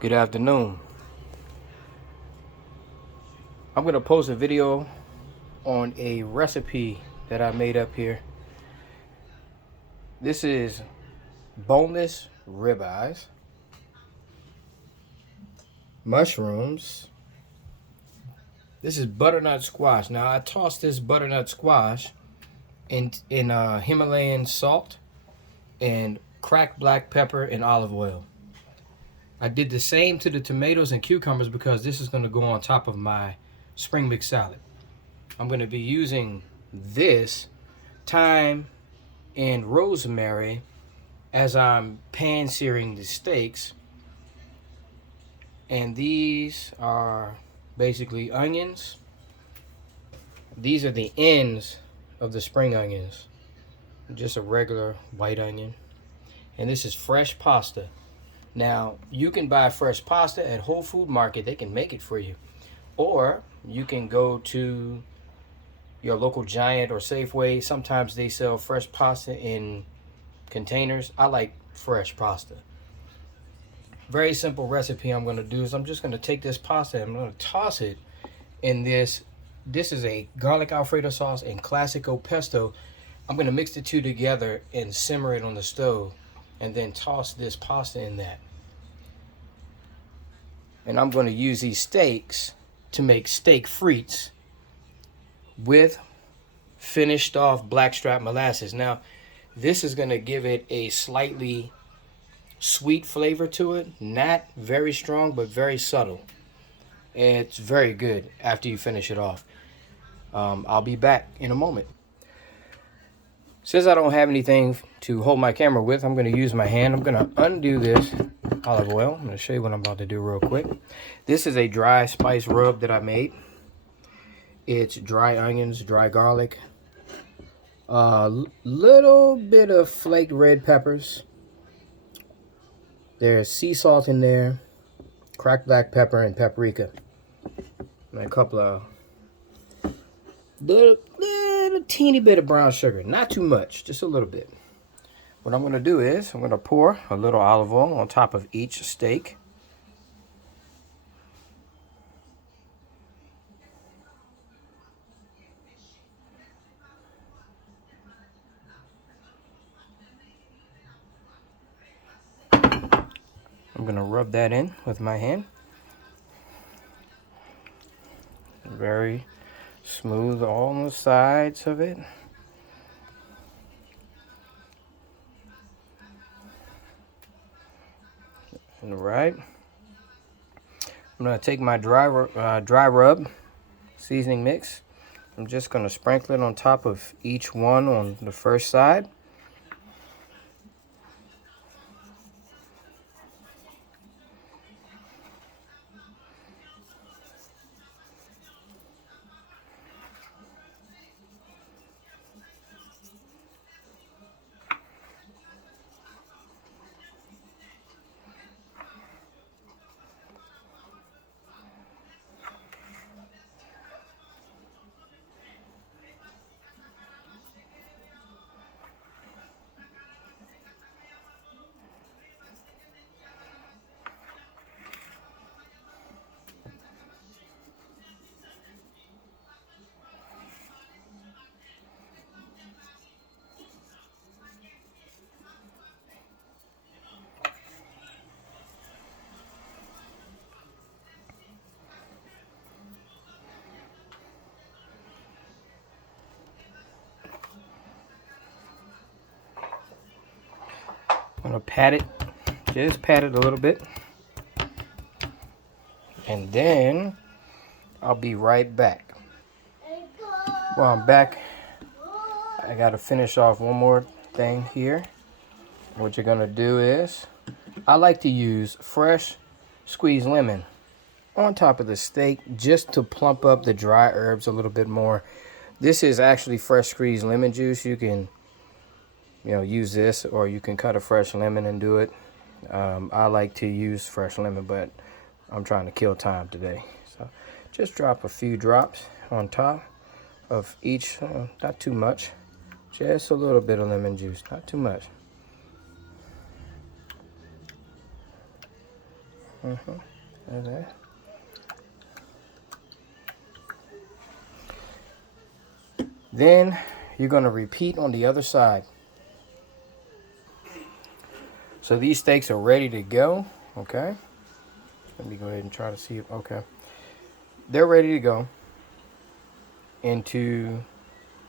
Good afternoon. I'm going to post a video on a recipe that I made up here. This is boneless ribeyes, mushrooms. This is butternut squash. Now I tossed this butternut squash in Himalayan salt and cracked black pepper and olive oil. I did the same to the tomatoes and cucumbers because this is going to go on top of my spring mix salad. I'm going to be using this thyme and rosemary as I'm pan searing the steaks. And these are basically onions. These are the ends of the spring onions. Just a regular white onion. And this is fresh pasta. Now, you can buy fresh pasta at Whole Food Market. They can make it for you. Or you can go to your local Giant or Safeway. Sometimes they sell fresh pasta in containers. I like fresh pasta. Very simple recipe I'm going to do is I'm just going to take this pasta and I'm going to toss it in this. This is a garlic Alfredo sauce and classico pesto. I'm going to mix the two together and simmer it on the stove and then toss this pasta in that. And I'm going to use these steaks to make steak frites with finished off blackstrap molasses. Now, this is going to give it a slightly sweet flavor to it. Not very strong, but very subtle. It's very good after you finish it off. I'll be back in a moment. Since I don't have anything to hold my camera with, I'm going to use my hand. I'm going to undo this olive oil. I'm going to show you what I'm about to do real quick. This is a dry spice rub that I made. It's dry onions, dry garlic, a little bit of flaked red peppers. There's sea salt in there, cracked black pepper, and paprika. And a couple of little teeny bit of brown sugar. Not too much, just a little bit. What I'm going to do is I'm going to pour a little olive oil on top of each steak. I'm going to rub that in with my hand. Very smooth on the sides of it. All right. I'm going to take my dry rub seasoning mix. I'm just going to sprinkle it on top of each one on the first side. I'm going to pat it, just pat it a little bit. And then I'll be right back. While I'm back, I got to finish off one more thing here. What you're going to do is, I like to use fresh squeezed lemon on top of the steak just to plump up the dry herbs a little bit more. This is actually fresh squeezed lemon juice. You can use this, or you can cut a fresh lemon and do it. I like to use fresh lemon, but I'm trying to kill time today. So just drop a few drops on top of each, not too much. Just a little bit of lemon juice, not too much. Okay. Then you're going to repeat on the other side. So these steaks are ready to go. Okay. Let me go ahead and try to see if, okay. They're ready to go into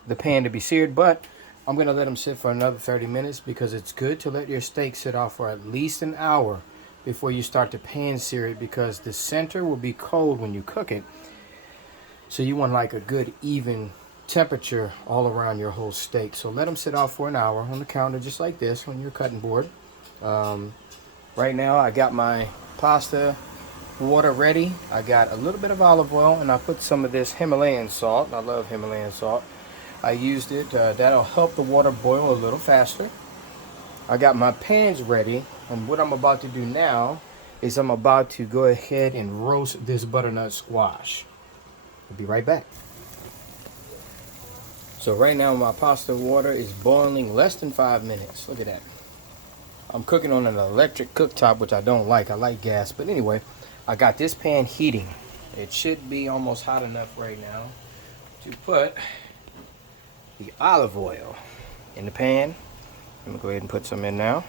the pan to be seared, but I'm going to let them sit for another 30 minutes because it's good to let your steak sit off for at least an hour before you start to pan sear it, because the center will be cold when you cook it. So you want like a good even temperature all around your whole steak. So let them sit off for an hour on the counter just like this on your cutting board. Right now I got my pasta water ready. I got a little bit of olive oil and I put some of this Himalayan salt. I love Himalayan salt. I used it. That'll help the water boil a little faster. I got my pans ready, and what I'm about to do now is I'm about to go ahead and roast this butternut squash. I'll be right back. So right now my pasta water is boiling less than 5 minutes. Look at that. I'm cooking on an electric cooktop, which I don't like. I like gas. But anyway, I got this pan heating. It should be almost hot enough right now to put the olive oil in the pan. I'm gonna go ahead and put some in now.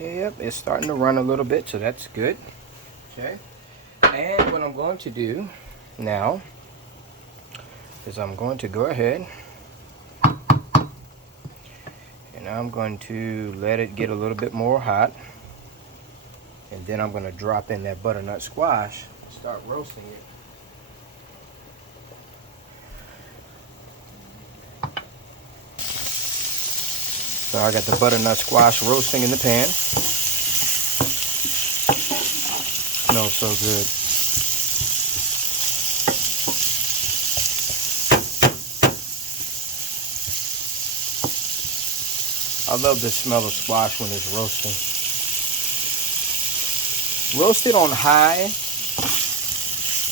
Yep, it's starting to run a little bit, so that's good. Okay. And what I'm going to do now is I'm going to go ahead and I'm going to let it get a little bit more hot. And then I'm going to drop in that butternut squash and start roasting it. So I got the butternut squash roasting in the pan. Smells so good. I love the smell of squash when it's roasting. Roast it on high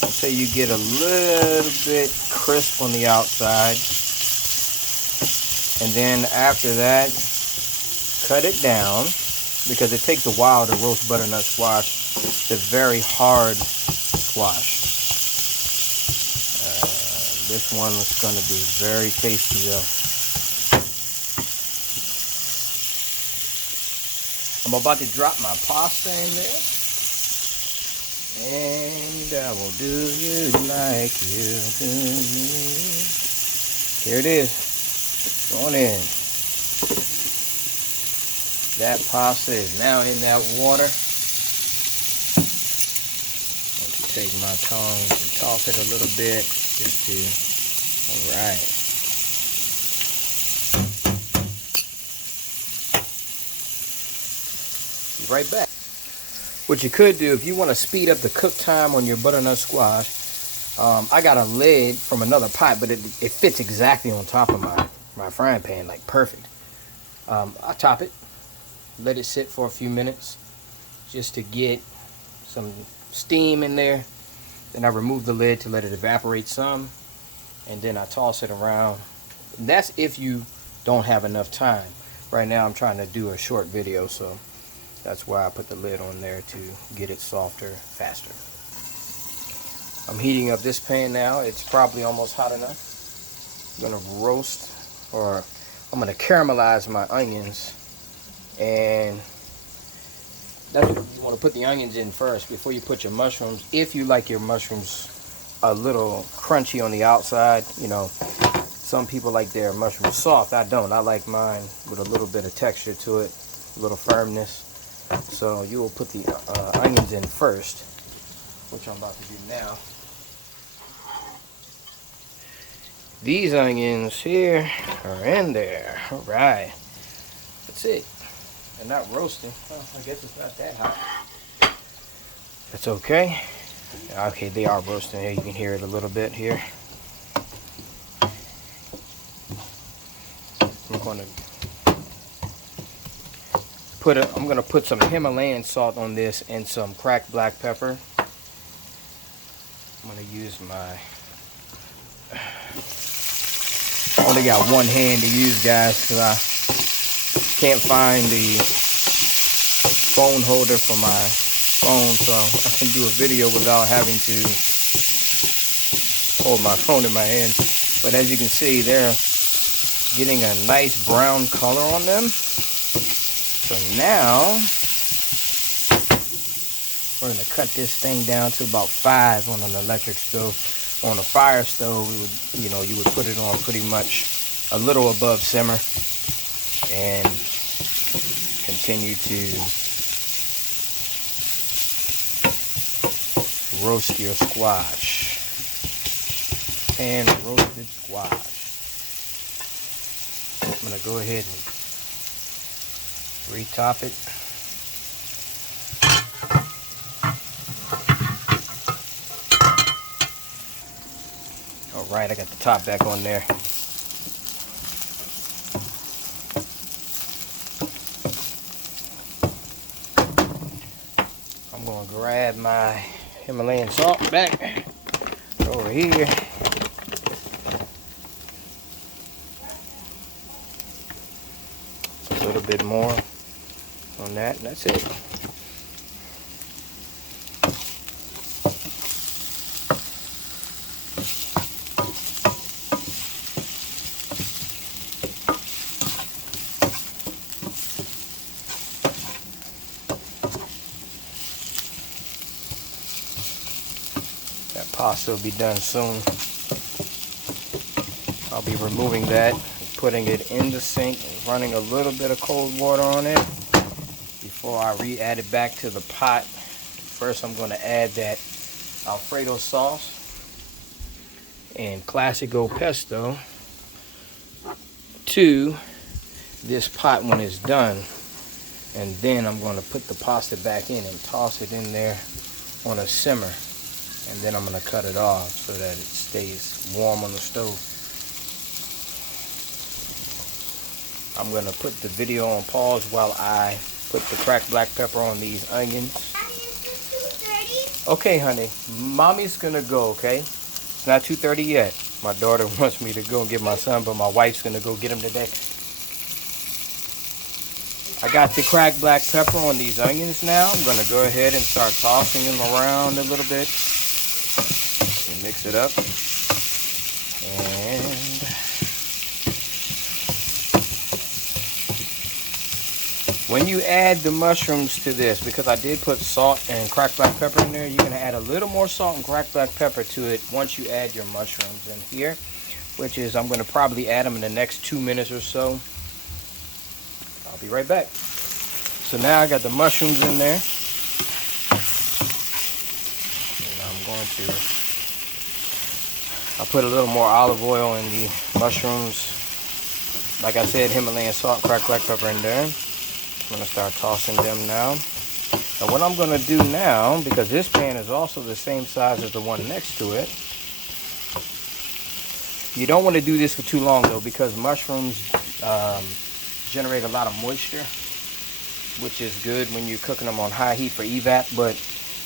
until you get a little bit crisp on the outside. And then after that, cut it down, because it takes a while to roast butternut squash. It's a very hard squash. This one is going to be very tasty though. I'm about to drop my pasta in there. And I will do you like you do me. Here it is. Going in. That pasta is now in that water. I'm going to take my tongs and toss it a little bit just to, alright. Be right back. What you could do if you want to speed up the cook time on your butternut squash, I got a lid from another pot, but it fits exactly on top of my frying pan, like perfect. I top it, let it sit for a few minutes just to get some steam in there. Then I remove the lid to let it evaporate some, and then I toss it around. And that's if you don't have enough time. Right now I'm trying to do a short video, so that's why I put the lid on there, to get it softer faster. I'm heating up this pan now. It's probably almost hot enough. I'm gonna roast, or I'm gonna caramelize my onions, and that's what you want to put the onions in first before you put your mushrooms. If you like your mushrooms a little crunchy on the outside, you know, some people like their mushrooms soft. I don't. I like mine with a little bit of texture to it, a little firmness. So you will put the onions in first, which I'm about to do now. These onions here are in there. All right, that's it. They're not roasting. Well, I guess it's not that hot. That's okay. Okay, they are roasting here. You can hear it a little bit here. I'm gonna put some Himalayan salt on this and some cracked black pepper. I'm gonna use my, I only got one hand to use, guys, because I can't find the phone holder for my phone so I can do a video without having to hold my phone in my hand. But as you can see, they're getting a nice brown color on them. So now we're going to cut this thing down to about 5 on an electric stove. On a fire stove, you would put it on pretty much a little above simmer and continue to roast your squash. Pan roasted squash. I'm going to go ahead and retop it. Alright, I got the top back on there. I'm going to grab my Himalayan salt back over here. A little bit more on that, and that's it. That pasta will be done soon. I'll be removing that, putting it in the sink, and running a little bit of cold water on it before I re-add it back to the pot. First, I'm going to add that Alfredo sauce and Classico pesto to this pot when it's done. And then I'm going to put the pasta back in and toss it in there on a simmer. And then I'm going to cut it off so that it stays warm on the stove. I'm going to put the video on pause while I put the cracked black pepper on these onions. Okay, honey. Mommy's going to go, okay? It's not 2:30 yet. My daughter wants me to go and get my son, but my wife's going to go get him today. I got the cracked black pepper on these onions now. I'm going to go ahead and start tossing them around a little bit. And mix it up. And when you add the mushrooms to this, because I did put salt and cracked black pepper in there, you're going to add a little more salt and cracked black pepper to it once you add your mushrooms in here, which is I'm going to probably add them in the next 2 minutes or so. I'll be right back. So now I got the mushrooms in there. And I'm going to, I'll put a little more olive oil in the mushrooms. Like I said, Himalayan salt, cracked black pepper in there. I'm going to start tossing them now. And what I'm going to do now, because this pan is also the same size as the one next to it, you don't want to do this for too long though, because mushrooms generate a lot of moisture, which is good when you're cooking them on high heat for evap, but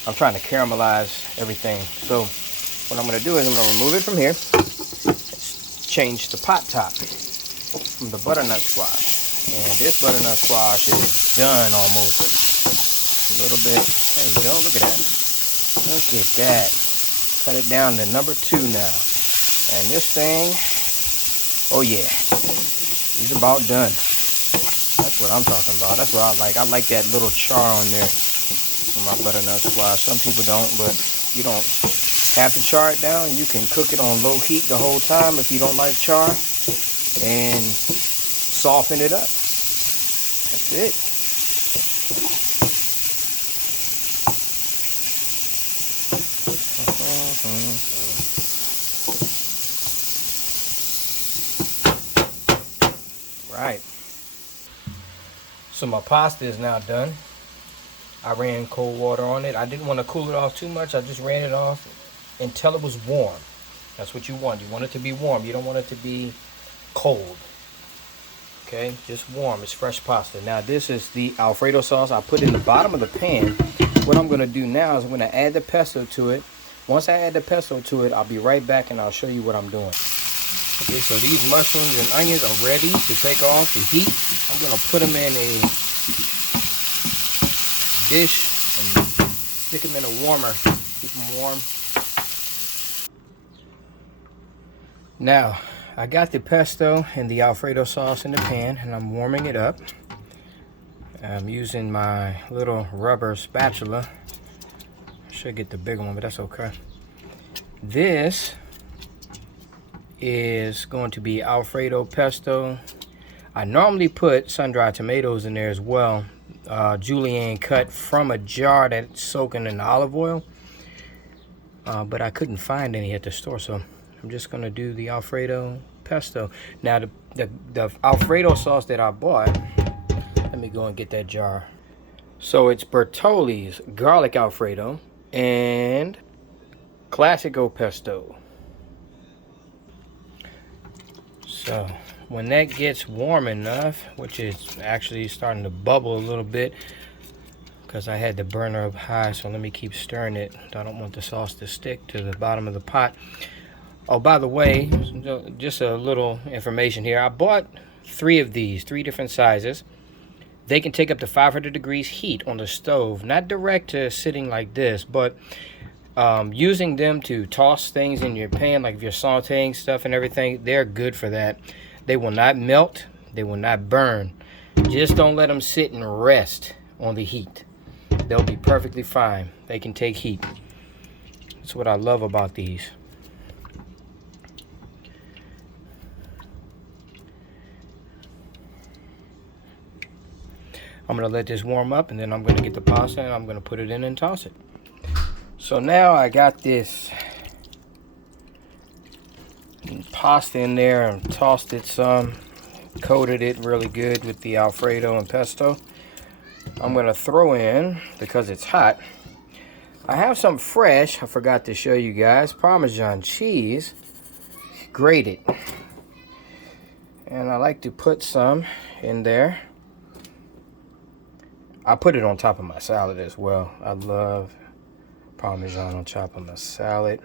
I'm trying to caramelize everything. So what I'm going to do is I'm going to remove it from here, change the pot top from the butternut squash. And this butternut squash is done almost. A little bit. There you go. Look at that. Look at that. Cut it down to number 2 now. And this thing, oh yeah, he's about done. That's what I'm talking about. That's what I like. I like that little char on there for my butternut squash. Some people don't, but you don't have to char it down. You can cook it on low heat the whole time if you don't like char. And soften it up. That's it. Right. So my pasta is now done. I ran cold water on it. I didn't want to cool it off too much. I just ran it off until it was warm. That's what you want. You want it to be warm. You don't want it to be cold. Okay, just warm. It's fresh pasta. Now this is the Alfredo sauce I put in the bottom of the pan. What I'm going to do now is I'm going to add the pesto to it. Once I add the pesto to it, I'll be right back and I'll show you what I'm doing. Okay, so these mushrooms and onions are ready to take off the heat. I'm going to put them in a dish and Stick them in a warmer. Keep them warm. Now, I got the pesto and the Alfredo sauce in the pan, and I'm warming it up. I'm using my little rubber spatula. I should get the bigger one, but that's okay. This is going to be Alfredo pesto. I normally put sun-dried tomatoes in there as well. Julienne cut from a jar that's soaking in olive oil. But I couldn't find any at the store, so I'm just gonna do the Alfredo pesto. Now the Alfredo sauce that I bought, let me go and get that jar. So it's Bertolli's garlic Alfredo and Classico pesto. So when that gets warm enough, which is actually starting to bubble a little bit because I had the burner up high, so let me keep stirring it. I don't want the sauce to stick to the bottom of the pot. Oh, by the way, just a little information here. I bought 3 of these, 3 different sizes. They can take up to 500 degrees heat on the stove, not direct to sitting like this, but using them to toss things in your pan, like if you're sauteing stuff and everything, they're good for that. They will not melt, they will not burn. Just don't let them sit and rest on the heat. They'll be perfectly fine. They can take heat. That's what I love about these. I'm gonna let this warm up, and then I'm gonna get the pasta and I'm gonna put it in and toss it. So now I got this pasta in there and tossed it some, coated it really good with the Alfredo and pesto. I'm gonna throw in, because it's hot, I have some fresh, I forgot to show you guys, Parmesan cheese, grated. And I like to put some in there. I put it on top of my salad as well. I love Parmesan on top of my salad.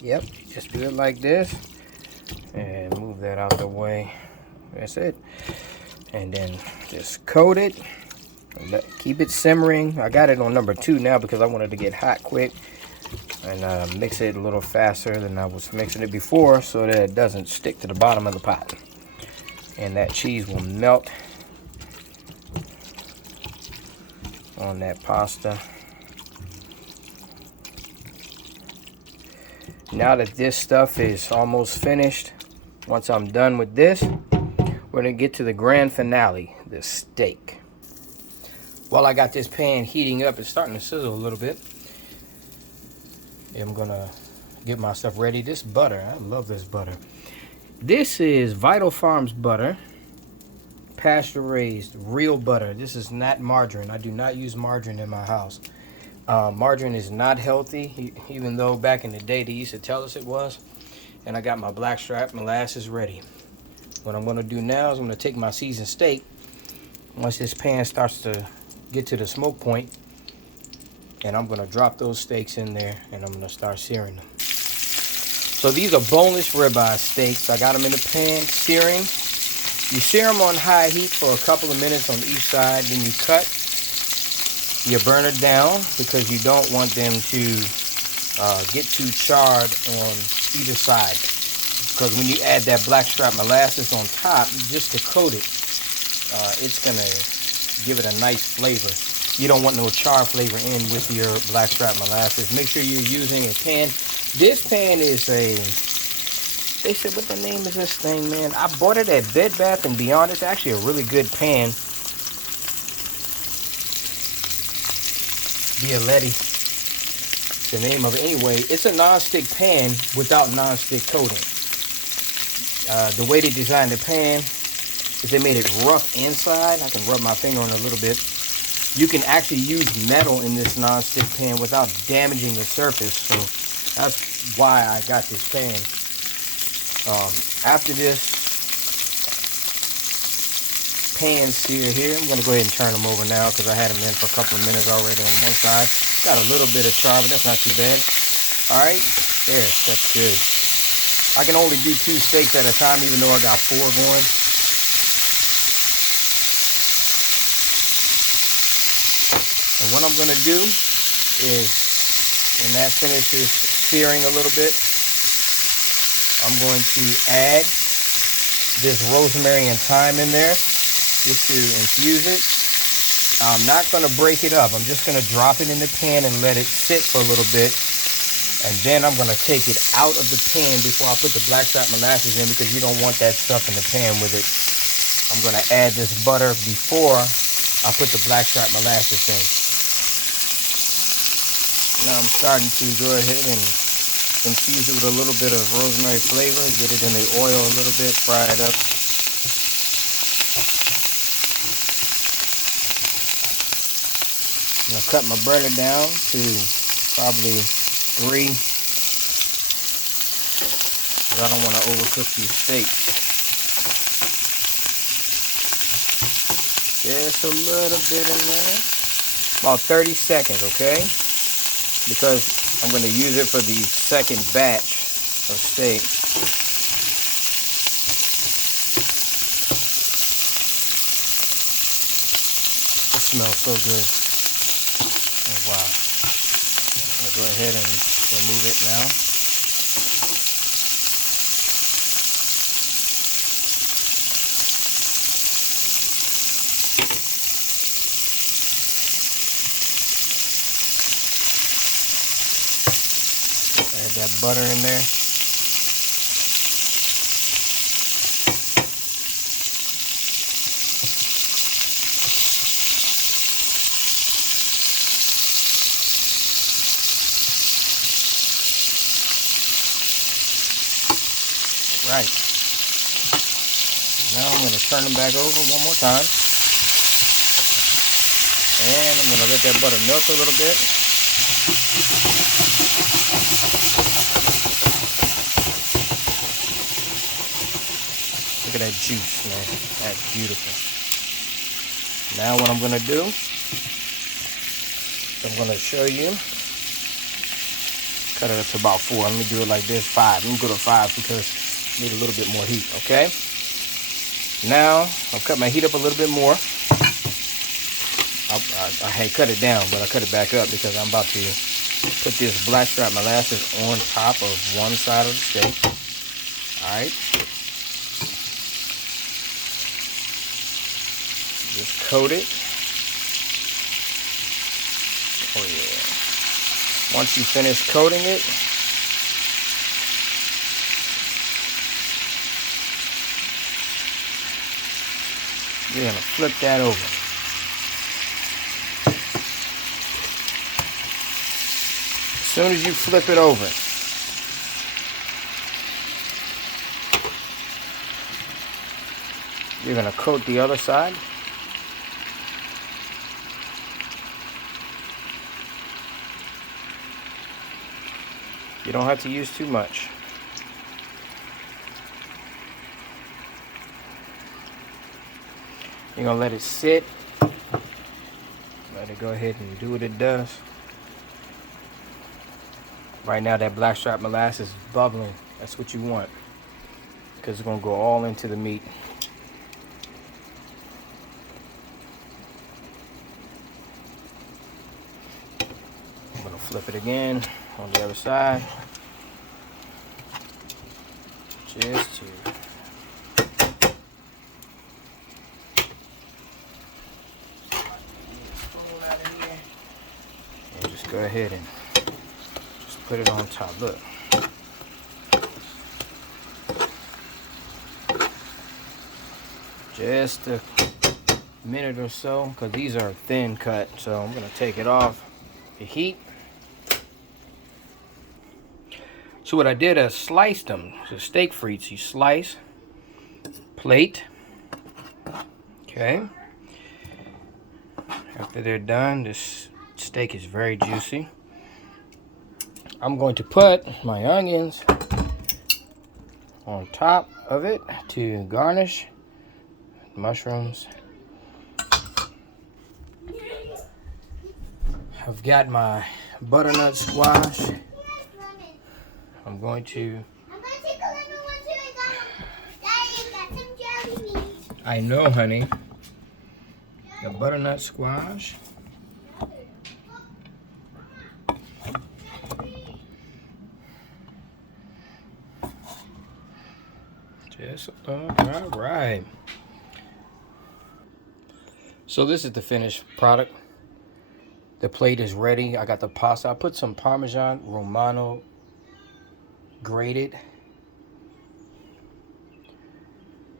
Yep, just do it like this and move that out the way. That's it. And then just coat it. Keep it simmering. I got it on number 2 now because I wanted to get hot quick and mix it a little faster than I was mixing it before, so that it doesn't stick to the bottom of the pot. And that cheese will melt on that pasta. Now that this stuff is almost finished, once I'm done with this, we're gonna get to the grand finale, the steak. While I got this pan heating up, it's starting to sizzle a little bit. I'm gonna get my stuff ready. This butter, I love this butter. This is Vital Farms butter, pasture raised, real butter. This is not margarine. I do not use margarine in my house. Margarine is not healthy, even though back in the day they used to tell us it was. And I got my blackstrap molasses ready. What I'm gonna do now is I'm gonna take my seasoned steak. Once this pan starts to get to the smoke point, and I'm gonna drop those steaks in there and I'm gonna start searing them. So these are boneless ribeye steaks. I got them in the pan, searing. You sear them on high heat for a couple of minutes on each side, then you cut. You burn it down because you don't want them to get too charred on either side. Because when you add that blackstrap molasses on top, just to coat it, it's gonna give it a nice flavor. You don't want no char flavor in with your blackstrap molasses. Make sure you're using a pan. This pan is a, they said, what the name is this thing, man? I bought it at Bed Bath & Beyond. It's actually a really good pan. Violetti, the name of it. Anyway, it's a non-stick pan without non-stick coating. The way they designed the pan is they made it rough inside. I can rub my finger on it a little bit. You can actually use metal in this non-stick pan without damaging the surface. So that's why I got this pan. After this pan sear here, I'm going to go ahead and turn them over now because I had them in for a couple of minutes already on one side. Got a little bit of char, but that's not too bad. Alright, there, that's good. I can only do 2 steaks at a time, even though I got 4 going. And what I'm gonna do is, when that finishes searing a little bit, I'm going to add this rosemary and thyme in there just to infuse it. I'm not gonna break it up. I'm just gonna drop it in the pan and let it sit for a little bit. And then I'm gonna take it out of the pan before I put the blackstrap molasses in, because you don't want that stuff in the pan with it. I'm gonna add this butter before I put the blackstrap molasses in. Now I'm starting to go ahead and infuse it with a little bit of rosemary flavor, get it in the oil a little bit, fry it up. I'm gonna cut my burner down to probably 3, because I don't want to overcook these steaks. Just a little bit in there. About 30 seconds, okay? Because I'm going to use it for the second batch of steaks. It smells so good. Oh, wow. I'm going to go ahead and remove it now. Add that butter in there. Right. Now I'm going to turn them back over one more time. And I'm going to let that butter melt a little bit. Look at that juice, man. That's beautiful. Now what I'm going to do, I'm going to show you. Cut it up to about 4. Let me do it like this, 5. Let me go to 5 because I need a little bit more heat, okay? Now, I've cut my heat up a little bit more. I had cut it down, but I cut it back up because I'm about to put this blackstrap molasses on top of one side of the steak. Alright. Just coat it. Oh yeah. Once you finish coating it, you're going to flip that over. As soon as you flip it over, you're going to coat the other side. You don't have to use too much. You're going to let it sit. Let it go ahead and do what it does. Right now that blackstrap molasses is bubbling. That's what you want, because it's going to go all into the meat. I'm going to flip it again on the other side. Just to and just go ahead and just put it on top. Look. Just a minute or so, because these are thin cut. So I'm going to take it off the heat. So what I did is sliced them. So steak frites, you slice, plate. Okay. After they're done, this steak is very juicy. I'm going to put my onions on top of it to garnish. Mushrooms. I've got my butternut squash. I'm going to take a little one too. Daddy, got some jelly beans. I know, honey. The butternut squash. Yes, all right. So this is the finished product. The plate is ready. I got the pasta. I put some Parmesan Romano grated.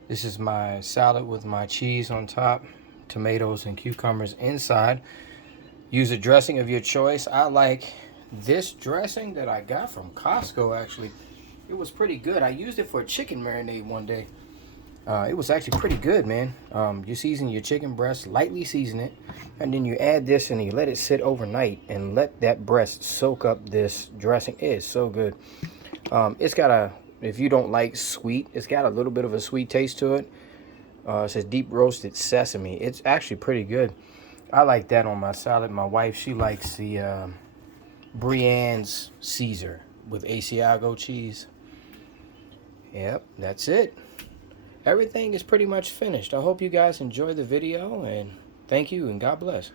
This is my salad with my cheese on top, tomatoes and cucumbers inside. Use a dressing of your choice. I like this dressing that I got from Costco, actually. It was pretty good. I used it for a chicken marinade one day. It was actually pretty good, man. You season your chicken breast, lightly season it, and then you add this and you let it sit overnight and let that breast soak up this dressing. It is so good. It's got a, if you don't like sweet, it's got a little bit of a sweet taste to it. It says deep roasted sesame. It's actually pretty good. I like that on my salad. My wife, she likes the Brienne's Caesar with Asiago cheese. Yep, that's it. Everything is pretty much finished. I hope you guys enjoyed the video, and thank you, and God bless.